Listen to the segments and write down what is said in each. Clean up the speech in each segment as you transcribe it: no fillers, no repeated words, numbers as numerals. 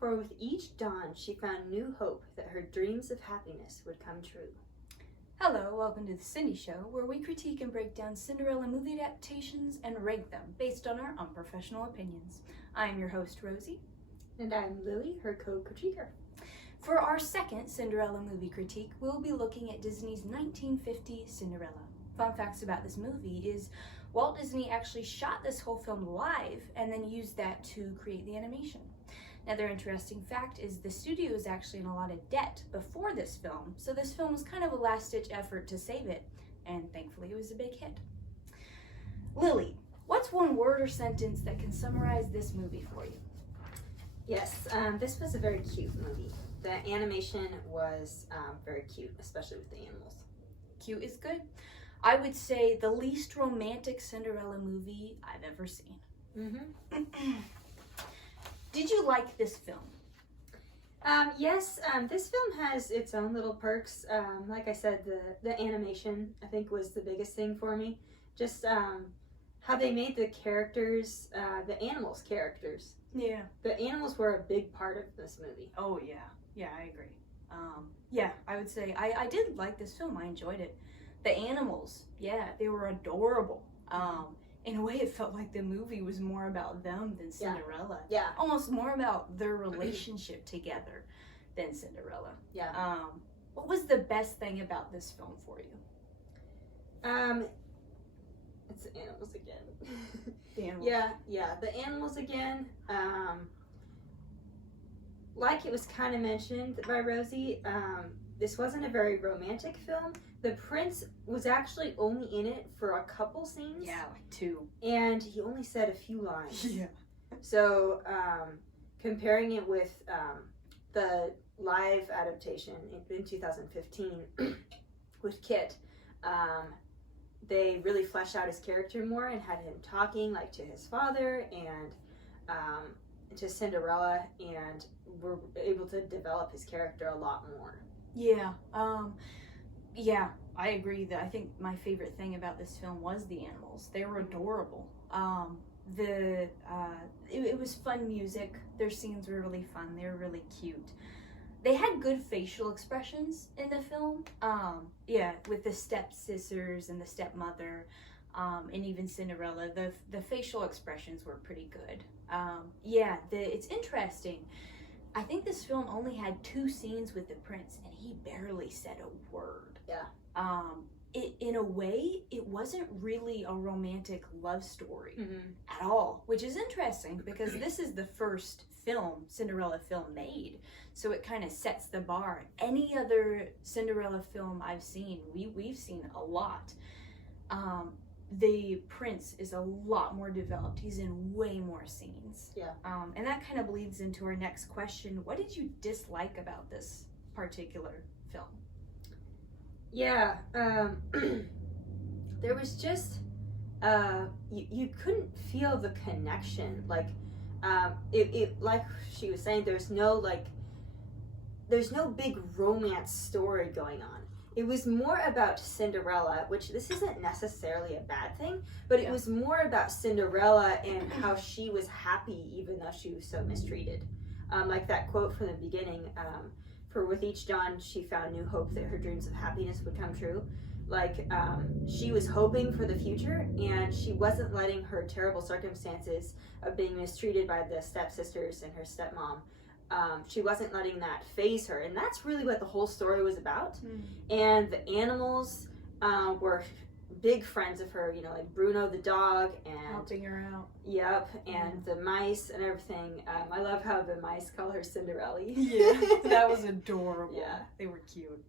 For with each dawn she found new hope that her dreams of happiness would come true. Hello, welcome to the Cindy Show, where we critique and break down Cinderella movie adaptations and rank them based on our unprofessional opinions. I'm your host, Rosie. And I'm Lily, her co-critiquer. For our second Cinderella movie critique, we'll be looking at Disney's 1950 Cinderella. Fun facts about this movie is Walt Disney actually shot this whole film live and then used that to create the animation. Another interesting fact is the studio was actually in a lot of debt before this film, so this film was kind of a last-ditch effort to save it, and thankfully it was a big hit. Lily, what's one word or sentence that can summarize this movie for you? Yes, this was a very cute movie. The animation was very cute, especially with the animals. Cute is good. I would say the least romantic Cinderella movie I've ever seen. Did you like this film? Yes, this film has its own little perks. Like I said, the animation, I think, was the biggest thing for me. Just how they made the characters, the animals' characters. Yeah. The animals were a big part of this movie. Oh, yeah. Yeah, I agree. Yeah, I would say I did like this film. I enjoyed it. The animals, yeah, they were adorable. In a way, it felt like the movie was more about them than Cinderella. Yeah. Almost more about their relationship together than Cinderella. Yeah. What was the best thing about this film for you? It's the animals again. The animals. Yeah, the animals again. Like it was kind of mentioned by Rosie, this wasn't a very romantic film. The prince was actually only in it for a couple scenes. Yeah, like 2. And he only said a few lines. Yeah. So, comparing it with the live adaptation in 2015 with Kit, they really fleshed out his character more and had him talking like to his father and to Cinderella, and were able to develop his character a lot more. Yeah. Yeah, I agree that I think my favorite thing about this film was the animals. They were adorable. It was fun music. Their scenes were really fun. They were really cute. They had good facial expressions in the film. Yeah, with the stepsisters and the stepmother, and even Cinderella. The facial expressions were pretty good. Yeah, it's interesting. I think this film only had 2 scenes with the prince, and he barely said a word. Yeah. In a way, it wasn't really a romantic love story at all, which is interesting because this is the first Cinderella film made, so it kind of sets the bar. Any other Cinderella film I've seen, we've seen a lot. The prince is a lot more developed. He's in way more scenes. Yeah. And that kind of bleeds into our next question. What did you dislike about this particular film? Yeah, there was just, you couldn't feel the connection. Like, like she was saying, there's no big romance story going on. It was more about Cinderella, which this isn't necessarily a bad thing, but it was more about Cinderella and how she was happy even though she was so mistreated. Like that quote from the beginning, for with each dawn she found new hope that her dreams of happiness would come true. Like, she was hoping for the future, and she wasn't letting her terrible circumstances of being mistreated by the stepsisters and her stepmom, she wasn't letting that faze her, and that's really what the whole story was about. And the animals were big friends of her, like Bruno the dog, and helping her out. Yep, and the mice and everything. I love how the mice call her Cinderella. Yeah, that was adorable. Yeah, they were cute.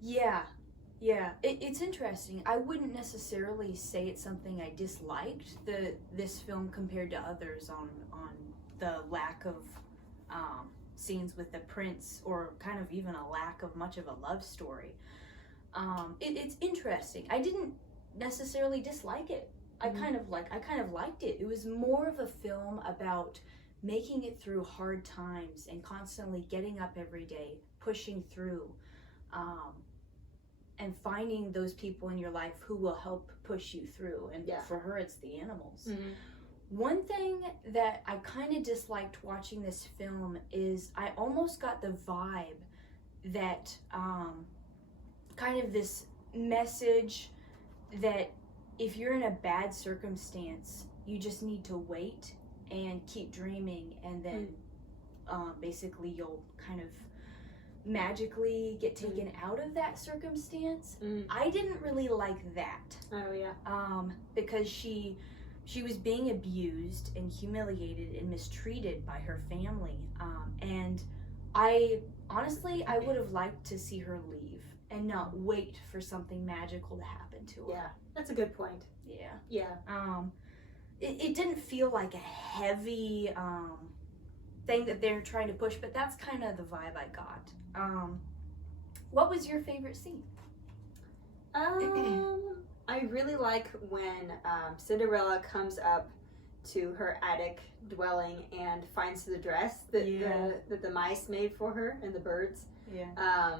Yeah, it's interesting. I wouldn't necessarily say it's something I disliked this film compared to others on the lack of scenes with the prince, or kind of even a lack of much of a love story. It's interesting. I didn't necessarily dislike it. I kind of liked it. It was more of a film about making it through hard times and constantly getting up every day, pushing through, and finding those people in your life who will help push you through. And for her, it's the animals. One thing that I kind of disliked watching this film is I almost got the vibe that kind of this message that if you're in a bad circumstance, you just need to wait and keep dreaming, and then basically you'll kind of magically get taken out of that circumstance. I didn't really like that. Oh yeah. Because she was being abused and humiliated and mistreated by her family, and I honestly would have liked to see her leave and not wait for something magical to happen to her. Yeah, that's a good point. Yeah. It didn't feel like a heavy thing that they're trying to push, but that's kind of the vibe I got. What was your favorite scene? I really like when Cinderella comes up to her attic dwelling and finds the dress that the mice made for her and the birds. Yeah.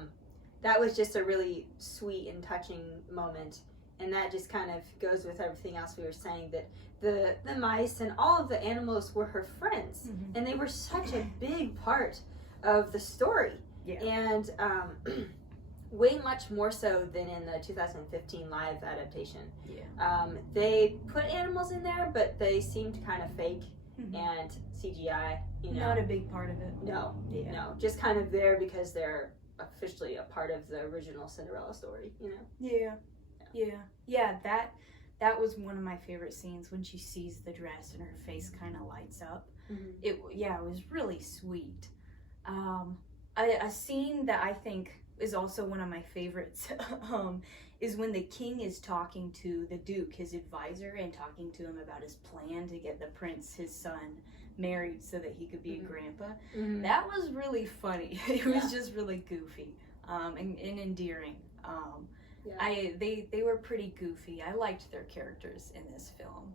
That was just a really sweet and touching moment, and that just kind of goes with everything else we were saying, that the mice and all of the animals were her friends, and they were such a big part of the story. Yeah. And way much more so than in the 2015 live adaptation. Yeah. They put animals in there, but they seemed kind of fake and CGI. Not a big part of it. No. Yeah. No. Just kind of there because they're officially a part of the original Cinderella story. Yeah. That was one of my favorite scenes, when she sees the dress and her face kind of lights up. It was really sweet. A scene that I think is also one of my favorites is when the king is talking to the Duke, his advisor, and talking to him about his plan to get the prince, his son, married so that he could be a grandpa. That was really funny. It was just really goofy and endearing. They were pretty goofy. I liked their characters in this film.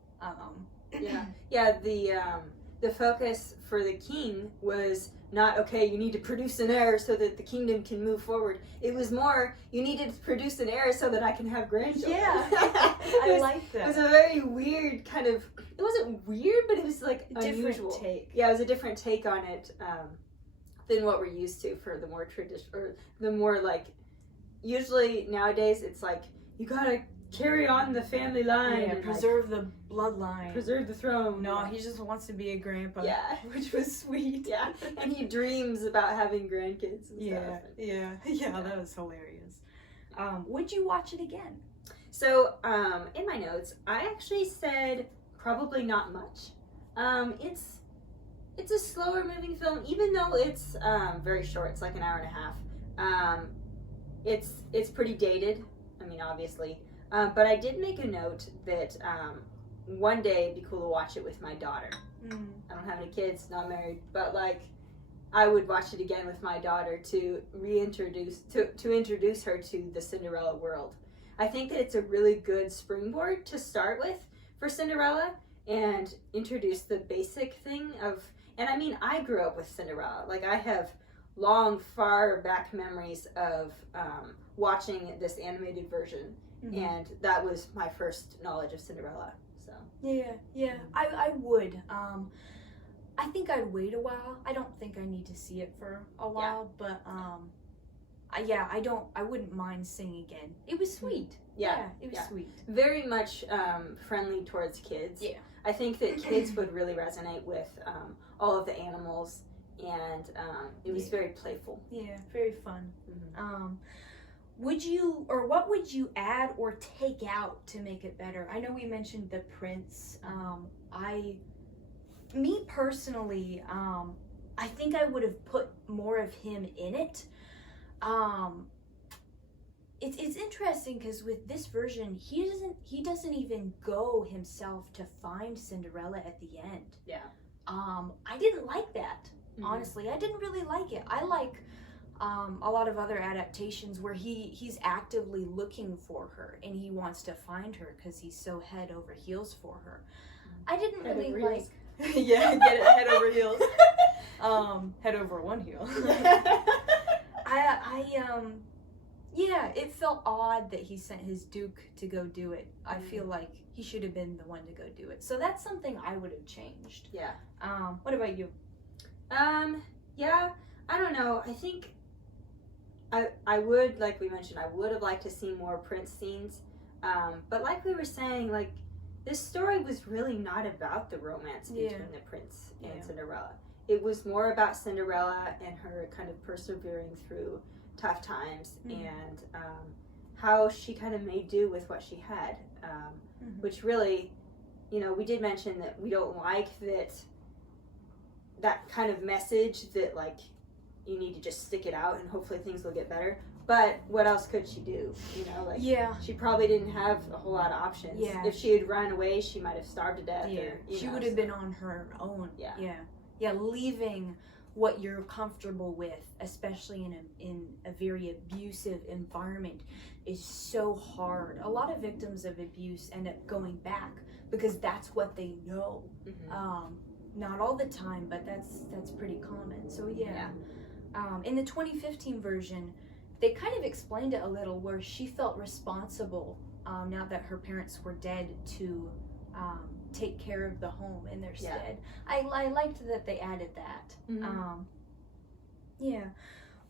The focus for the king was not, okay, you need to produce an heir so that the kingdom can move forward. It was more, you needed to produce an heir so that I can have grandchildren. Yeah, I like that. It was a very weird kind of, it wasn't weird, but it was like unusual. Different take. Yeah, it was a different take on it than what we're used to for the more traditional, or the more like, usually nowadays it's like, you gotta carry on the family line. Yeah, and preserve the bloodline. Preserve the throne. No, he just wants to be a grandpa. Yeah. Which was sweet. Yeah. And he dreams about having grandkids and stuff. Yeah, that was hilarious. Would you watch it again? So, in my notes, I actually said probably not much. It's a slower moving film, even though it's very short. It's like an hour and a half. It's pretty dated. I mean, obviously. But I did make a note that one day it'd be cool to watch it with my daughter. I don't have any kids, not married, but like I would watch it again with my daughter to introduce her to the Cinderella world. I think that it's a really good springboard to start with for Cinderella and introduce the basic thing of, and I mean, I grew up with Cinderella. Like I have long, far back memories of watching this animated version. And that was my first knowledge of Cinderella. So yeah, I would. I think I'd wait a while. I don't think I need to see it for a while, but I wouldn't mind seeing again. It was sweet. It was sweet. Very much friendly towards kids. Yeah, I think that kids would really resonate with all of the animals, and it was very playful. Yeah, very fun. What would you add or take out to make it better? I know we mentioned the prince. Me personally, I think I would have put more of him in it. It's interesting because with this version, he doesn't even go himself to find Cinderella at the end. Yeah. I didn't like that. Honestly, I didn't really like it. I like a lot of other adaptations where he's actively looking for her and he wants to find her because he's so head over heels for her. I didn't really like. Yeah, get it head over heels. Yeah, it felt odd that he sent his Duke to go do it. I feel like he should have been the one to go do it. So that's something I would have changed. Yeah. What about you? Yeah, I don't know. I think I would, like we mentioned, I would have liked to see more prince scenes. But like we were saying, like, this story was really not about the romance between the prince and Cinderella. It was more about Cinderella and her kind of persevering through tough times and how she kind of made do with what she had. Which really, you know, we did mention that we don't like that kind of message that, like, you need to just stick it out and hopefully things will get better. But what else could she do? You know, like, she probably didn't have a whole lot of options. Yeah. If she had run away, she might have starved to death. Yeah, or, she would have been on her own. Yeah, leaving what you're comfortable with, especially in a very abusive environment, is so hard. A lot of victims of abuse end up going back because that's what they know. Not all the time, but that's pretty common. So in the 2015 version, they kind of explained it a little, where she felt responsible now that her parents were dead to take care of the home in their stead. I liked that they added that.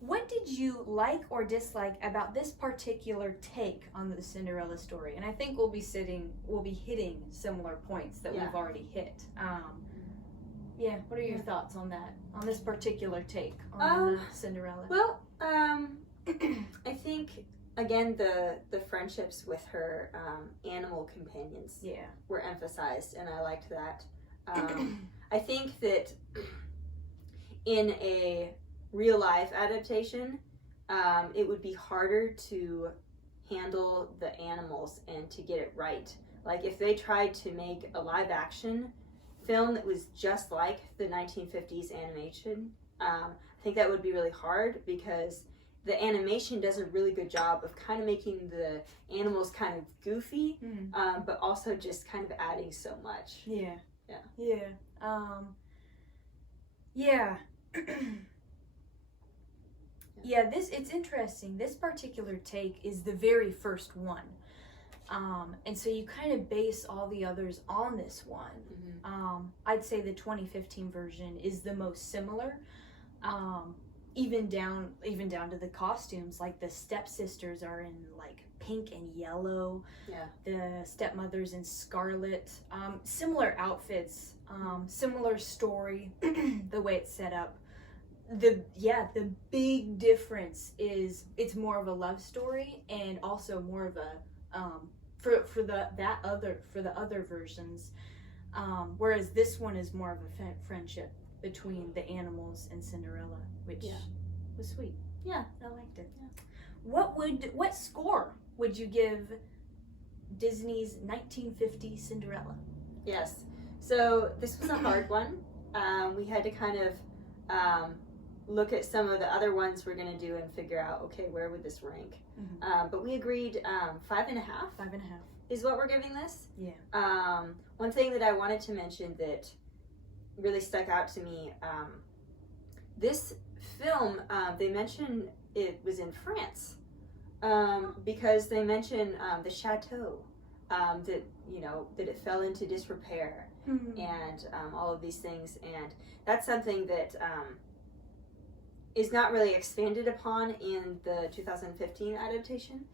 What did you like or dislike about this particular take on the Cinderella story? And I think we'll be hitting similar points that we've already hit. What are your thoughts on that? On this particular take on Cinderella? Well, I think, again, the friendships with her animal companions were emphasized, and I liked that. I think that in a real life adaptation, it would be harder to handle the animals and to get it right. Like, if they tried to make a live action film that was just like the 1950s animation, I think that would be really hard, because the animation does a really good job of kind of making the animals kind of goofy, but also just kind of adding so much. It's interesting. This particular take is the very first one. And so you kind of base all the others on this one. I'd say the 2015 version is the most similar. Even down to the costumes. Like, the stepsisters are in like pink and yellow. The stepmother's in scarlet. Similar outfits. Similar story. The way it's set up. The big difference is it's more of a love story, and also more of a for the other versions, whereas this one is more of a friendship between the animals and Cinderella, which was sweet. I liked it. What score would you give Disney's 1950 Cinderella? Yes, so this was a hard one. We had to kind of look at some of the other ones we're going to do and figure out, okay, where would this rank? But we agreed 5.5 is what we're giving this. One thing that I wanted to mention that really stuck out to me, this film, they mentioned it was in France, because they mention the chateau, that, you know, that it fell into disrepair, and all of these things, and that's something that is not really expanded upon in the 2015 adaptation.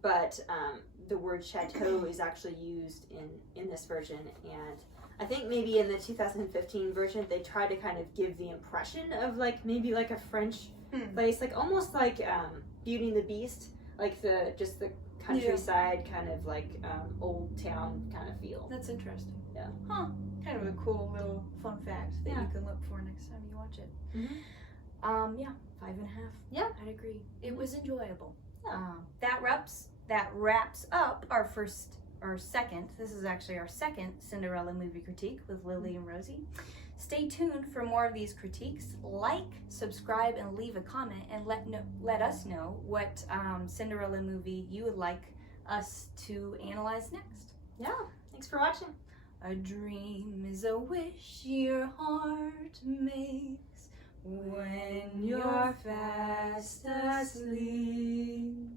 But the word chateau is actually used in this version, and I think maybe in the 2015 version they try to kind of give the impression of like maybe like a French place, like almost like Beauty and the Beast, like the countryside kind of like old town kind of feel. That's interesting. Kind of a cool little fun fact that you can look for next time you watch it. 5.5. I'd agree. It was enjoyable. That wraps up our second. This is actually our second Cinderella movie critique with Lily and Rosie. Stay tuned for more of these critiques. Like, subscribe, and leave a comment, and let us know what Cinderella movie you would like us to analyze next. Thanks for watching. A dream is a wish your heart makes, when you're fast asleep.